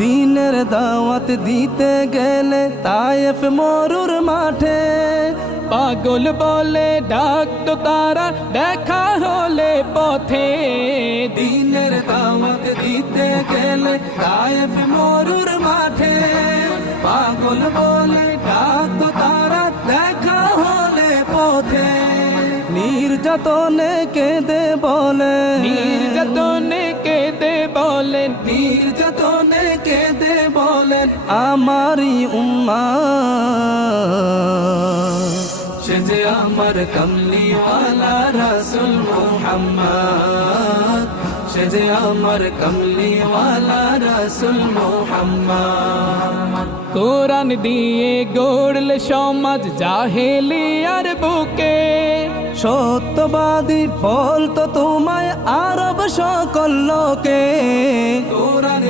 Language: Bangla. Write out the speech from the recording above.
দিনের দাওয়াত দিতে গেলে তায়েফ মরুর মাঠে, পাগল বলে ডাকতো তারা দেখা হলে পথে। দিনের দাওয়াত দিতে গেলে তায়েফ মরুর মাঠে, পাগল বলে ডাকতো তারা দেখা হলে পথে। নির্যাতনে কেঁদে বলে, নির্যাতনে কেঁদে বলেন, নির্যাতনে কেঁদে বলেন আমারই উম্মাহ, সে যে আমার কমলিওয়ালা রাসূল মুহাম্মদ, সে যে আমার কমলিওয়ালা রাসূল মুহাম্মদ। কোরআন দিয়ে গড়লে সমাজ জাহেলিয়ার বুকে, সত্যবাদী বলতো তোমায় আরব সকল লোকে। কোরআন